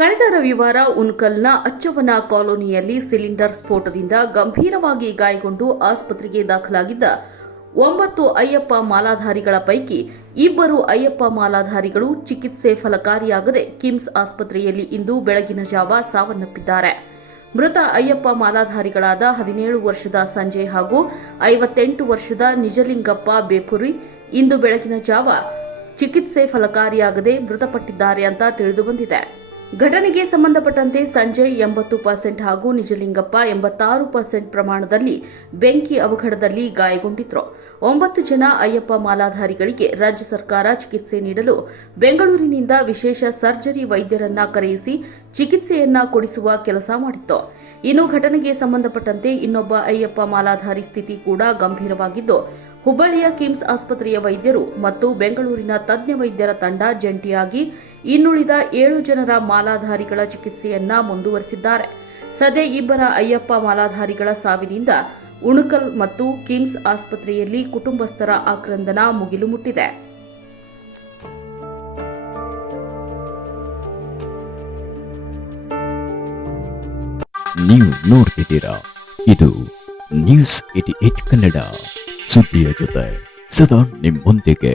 ಕಳೆದ ರವಿವಾರ ಉನ್ಕಲ್ನ ಅಚ್ಚವನ ಕಾಲೋನಿಯಲ್ಲಿ ಸಿಲಿಂಡರ್ ಸ್ಫೋಟದಿಂದ ಗಂಭೀರವಾಗಿ ಗಾಯಗೊಂಡು ಆಸ್ಪತ್ರೆಗೆ ದಾಖಲಾಗಿದ್ದ 9 ಅಯ್ಯಪ್ಪ ಮಾಲಾಧಾರಿಗಳ ಪೈಕಿ 2 ಅಯ್ಯಪ್ಪ ಮಾಲಾಧಾರಿಗಳು ಚಿಕಿತ್ಸೆ ಫಲಕಾರಿಯಾಗದೆ ಕಿಮ್ಸ್ ಆಸ್ಪತ್ರೆಯಲ್ಲಿ ಇಂದು ಬೆಳಗಿನ ಜಾವ ಸಾವನ್ನಪ್ಪಿದ್ದಾರೆ. ಮೃತ ಅಯ್ಯಪ್ಪ ಮಾಲಾಧಾರಿಗಳಾದ 17 ವರ್ಷದ ಸಂಜಯ್ ಹಾಗೂ 58 ವರ್ಷದ ನಿಜಲಿಂಗಪ್ಪ ಬೇಪುರಿ ಇಂದು ಬೆಳಗಿನ ಜಾವ ಚಿಕಿತ್ಸೆ ಫಲಕಾರಿಯಾಗದೆ ಮೃತಪಟ್ಟಿದ್ದಾರೆ ಅಂತ ತಿಳಿದುಬಂದಿದೆ. ಘಟನೆಗೆ ಸಂಬಂಧಪಟ್ಟಂತೆ ಸಂಜಯ್ 80% ಹಾಗೂ ನಿಜಲಿಂಗಪ್ಪ 86% ಪ್ರಮಾಣದಲ್ಲಿ ಬೆಂಕಿ ಅವಘಡದಲ್ಲಿ ಗಾಯಗೊಂಡಿದ್ರು. 9 ಜನ ಅಯ್ಯಪ್ಪ ಮಾಲಾಧಾರಿಗಳಿಗೆ ರಾಜ್ಯ ಸರ್ಕಾರ ಚಿಕಿತ್ಸೆ ನೀಡಲು ಬೆಂಗಳೂರಿನಿಂದ ವಿಶೇಷ ಸರ್ಜರಿ ವೈದ್ಯರನ್ನ ಕರೆಯಿಸಿ ಚಿಕಿತ್ಸೆಯನ್ನ ಕೊಡಿಸುವ ಕೆಲಸ ಮಾಡಿತ್ತು. ಇನ್ನು ಘಟನೆಗೆ ಸಂಬಂಧಪಟ್ಟಂತೆ ಇನ್ನೊಬ್ಬ ಅಯ್ಯಪ್ಪ ಮಾಲಾಧಾರಿ ಸ್ಥಿತಿ ಕೂಡ ಗಂಭೀರವಾಗಿದ್ದು, ಹುಬ್ಬಳ್ಳಿಯ ಕಿಮ್ಸ್ ಆಸ್ಪತ್ರೆಯ ವೈದ್ಯರು ಮತ್ತು ಬೆಂಗಳೂರಿನ ತಜ್ಞ ವೈದ್ಯರ ತಂಡ ಜಂಟಿಯಾಗಿ ಇನ್ನುಳಿದ 7 ಜನರ ಮಾಲಾಧಾರಿಗಳ ಚಿಕಿತ್ಸೆಯನ್ನ ಮುಂದುವರೆಸಿದ್ದಾರೆ. ಸದ್ಯ 2 ಅಯ್ಯಪ್ಪ ಮಾಲಾಧಾರಿಗಳ ಸಾವಿನಿಂದ ಉಣಕಲ್ ಮತ್ತು ಕಿಮ್ಸ್ ಆಸ್ಪತ್ರೆಯಲ್ಲಿ ಕುಟುಂಬಸ್ಥರ ಆಕ್ರಂದನ ಮುಗಿಲು ಮುಟ್ಟಿದೆ. ನೀವು ನೋಡ್ತಿದ್ದೀರಾ, ಇದು ನ್ಯೂಸ್ 88 ಕನ್ನಡ, ಸುದ್ದಿಯ ಜೊತೆ ಸದಾ ನಿಮ್ಮೊಂದಿಗೆ.